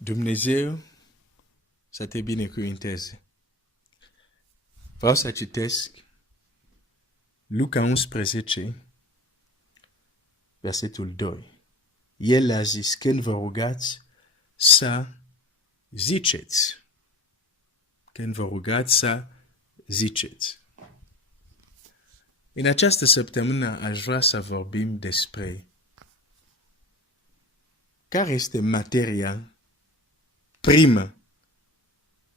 Dumnezeu să te binecuvinteze. Vreau să citesc Luca 11, versetul 2. El a zis, când vă rugați să ziceți. Când vă rugați să ziceți. În această săptămână aș vrea să vorbim despre care este materia primă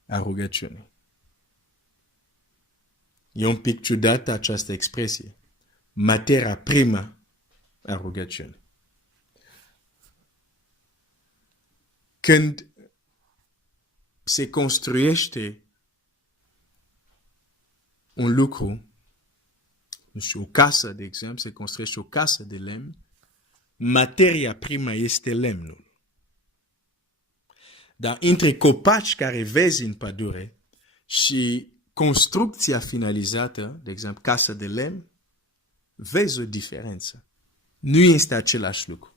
a rugăciunii. E un pic ciudată această expresie. Materia primă a rugăciunii. Când se construiește un lucru, nu știu, o casă, de exemplu, se construiește o casă de lemn, materia primă este lemnul. Dar între copaci care vezi în pădure și construcția finalizată, de exemplu, casă de lemn, vezi o diferență. Nu este același lucru.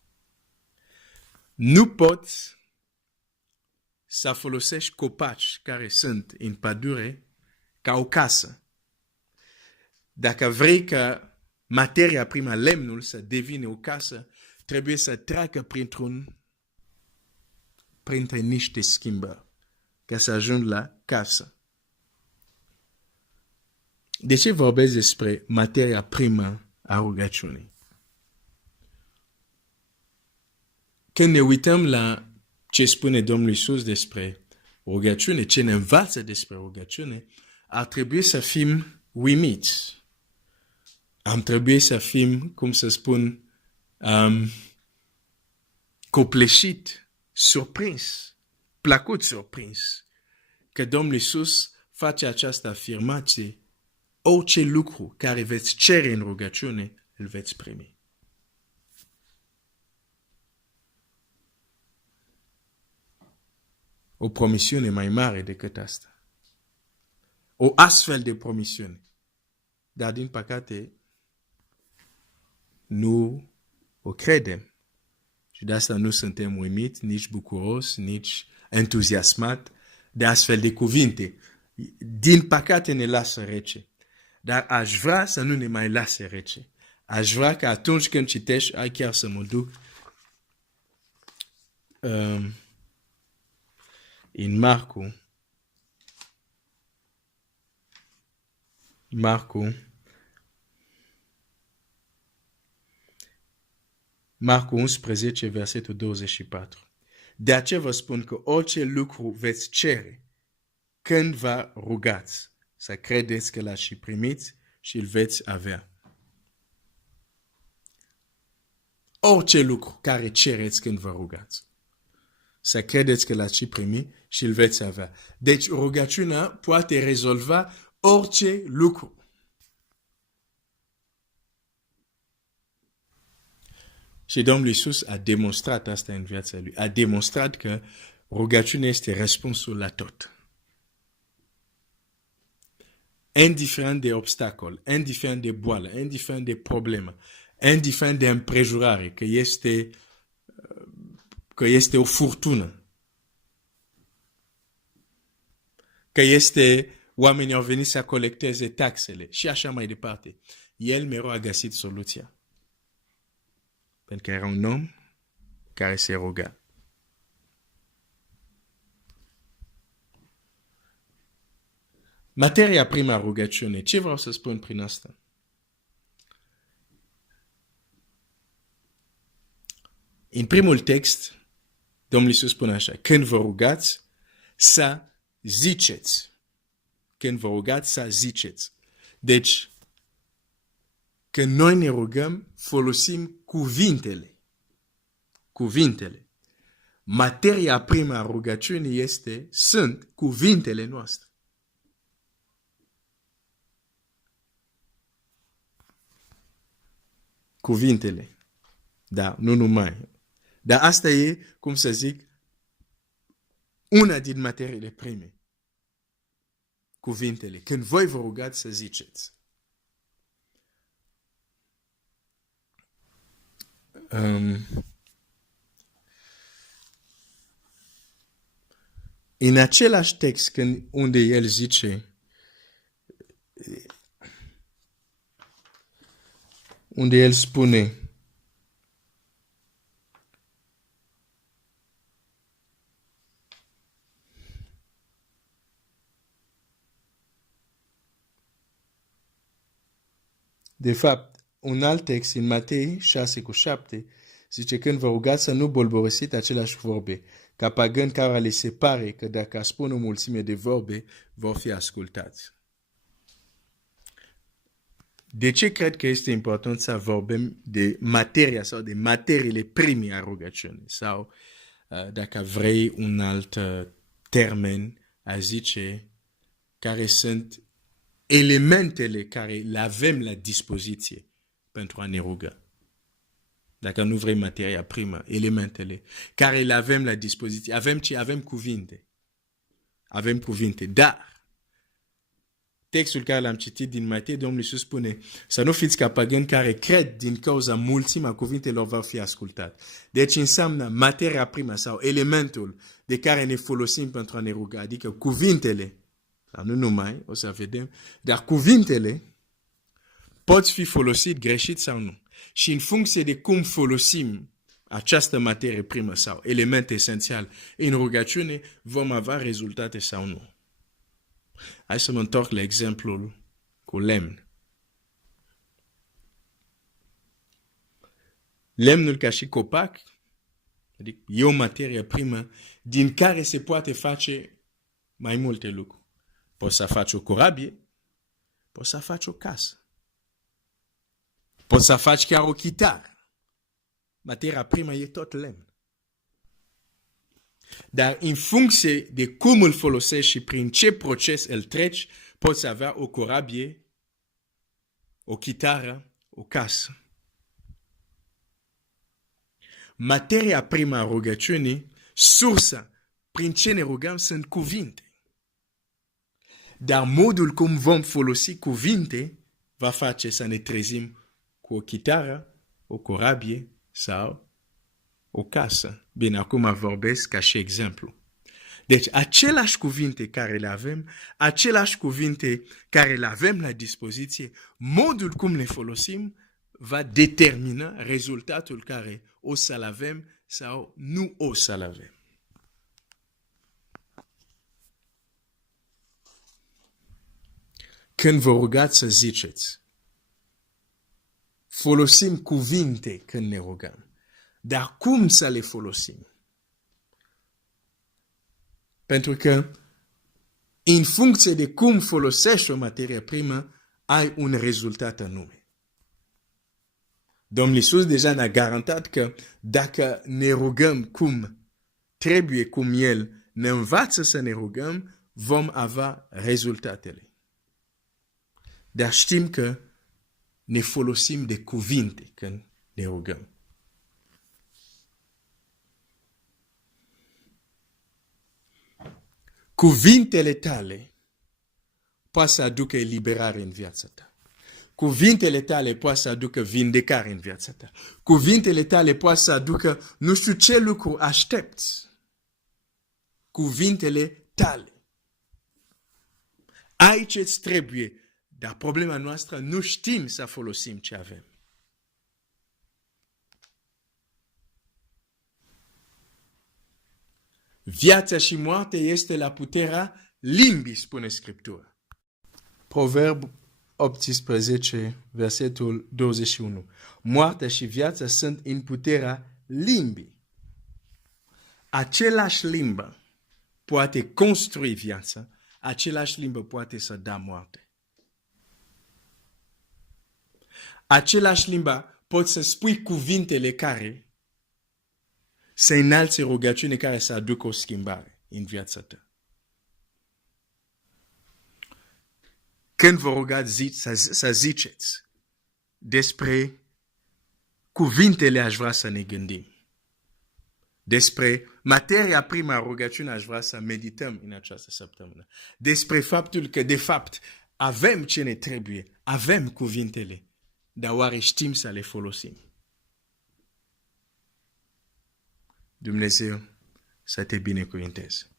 Nu poți să folosești copaci care sunt în pădure ca o casă. Dacă vrei ca materia prima, lemnul, să devină o casă, trebuie să treacă printre niște schimbări ca să ajung la casă. De ce vorbesc despre materia primă a rugăciunii? Când ne uităm la ce spune Domnul Iisus despre rugăciune, ce ne învață despre rugăciune, ar trebui să fim uimiți. Am trebuit să fim, cum să spun, copleșit, surprins, plăcut surprins, că Domnul Iisus face această afirmație: orice lucru care veți cere în rugăciune, îl veți primi. O promisiune mai mare decât asta. O astfel de promisiune. Dar din păcate, nu o credem. Și de asta nu suntem uimiți, nici bucuroși, nici entuziasmați de astfel de cuvinte. Din păcate ne lasă rece. Dar aș vrea să nu ne mai lase rece. Aș vrea că atunci când citești, ai chiar să mă duc în Marcu 11, versetul 24. De aceea vă spun că orice lucru veți cere când vă rugați, să credeți că l-ați și primit și îl veți avea. Orice lucru care cereți când vă rugați, să credeți că l-ați și primit și îl veți avea. Deci rugăciunea poate rezolva orice lucru. Și Domnul Iisus a demonstrat asta în viața lui. A demonstrat că rugăciunea este răspunsul la tot. Indiferent de obstacol, indiferent de boală, indiferent de problemă, indiferent de împrejurare, că este o furtună, că oamenii au venit să colecteze taxele și așa mai departe. El mereu a găsit soluția. Pentru că era un om care se ruga. Materia prima rugăciune. Ce vreau să spun prin asta? În primul text, Domnul Iisus spune așa: când vă rugați, să ziceți. Când vă rugați, să ziceți. Deci, când noi ne rugăm, folosim cuvintele. Cuvintele. Materia prima a rugăciunii sunt cuvintele noastre. Cuvintele. Da, nu numai. Dar asta e, cum să zic, una din materiile prime. Cuvintele. Când voi vă rugați, să ziceți. În același text unde el zice, unde el spune, de fapt, un alt text în Matei 6:7 zice, când vă rugați să nu bolborosiți aceleași vorbe, ca pagâni care le se pare că dacă spun o mulțime de vorbe, vor fi ascultați. De ce cred că este important să vorbim de materia sau de materiile prime a rugăciunii? Sau, dacă vrei un alt termen, a zice, care sunt elementele care le avem la dispoziție pentru a ne ruga. Dacă nu vrei materia primă, elementele care le avem la dispoziție. Avem cuvinte. Avem cuvinte, dar textul care l-am citit din Matei, Domnul Iisus spune să nu fiți ca pagani care cred din cauza mulțimea cuvintelor vor fi ascultat. Deci înseamnă materia primă sau elementul de care ne folosim pentru a ne ruga, adică cuvintele, dar nu numai, o să vedem, dar cuvintele pot fi folosit greșit sau nu. Și în funcție de cum folosim această materie primă sau element esențial în rugăciune, vom avea rezultate sau nu. Hai să mă întorc la exemplul cu lemn. Lemnul ca și copac, adică e o materie primă din care se poate face mai multe lucruri. Poți să faci o corabie, poți să faci o casă, poți să faci chiar o chitară. Materia primă e tot lemn. Dar în funcție de cum îl folosești și prin ce proces îl treci, poți avea o corabie, o chitară, o casă. Materia primă a rugăciunii, sursa prin ce ne rugăm sunt cuvinte. Dar modul cum vom folosi cuvinte va face să ne trezim cu o chitară, o corabie sau o casă. Bine, acum vorbesc ca și exemplu. Deci, aceleași cuvinte care le avem, aceleași cuvinte care le avem la dispoziție, modul cum le folosim va determina rezultatul care o să-l avem sau nu o să-l avem. Când vă rugați să ziceți, folosim cuvinte când ne rugăm. Dar cum să le folosim? Pentru că, în funcție de cum folosești o materie primă, ai un rezultat anume. Domnul Iisus deja ne-a garantat că dacă ne rugăm cum trebuie, cum El ne învață să ne rugăm, vom avea rezultatele. Dar știm că ne folosim de cuvinte când ne rugăm. Cuvintele tale poate să aducă eliberare în viața ta. Cuvintele tale poate să aducă vindecare în viața ta. Cuvintele tale poate să aducă nu știu ce lucru aștepți. Cuvintele tale. Ai ce-ți trebuie, dar problema noastră nu știm să folosim ce avem. Viața și moartea este la puterea limbii, spune Scriptura. Proverb 18, versetul 21. Moartea și viața sunt în puterea limbii. Același limbă poate construi viața, același limbă poate să da moarte. Același limbă poți să spui cuvintele care să înalțe rugăciune care să aducă o schimbare în viața ta. Când vă rugați să ziceți despre cuvintele aș vrea să ne gândim. Despre materia primă a rugăciunii aș vrea să medităm în această săptămână. Despre faptul că de fapt avem ce ne trebuie, avem cuvintele, dar oare știm să le folosim? Dumnezeu să te binecuvânteze.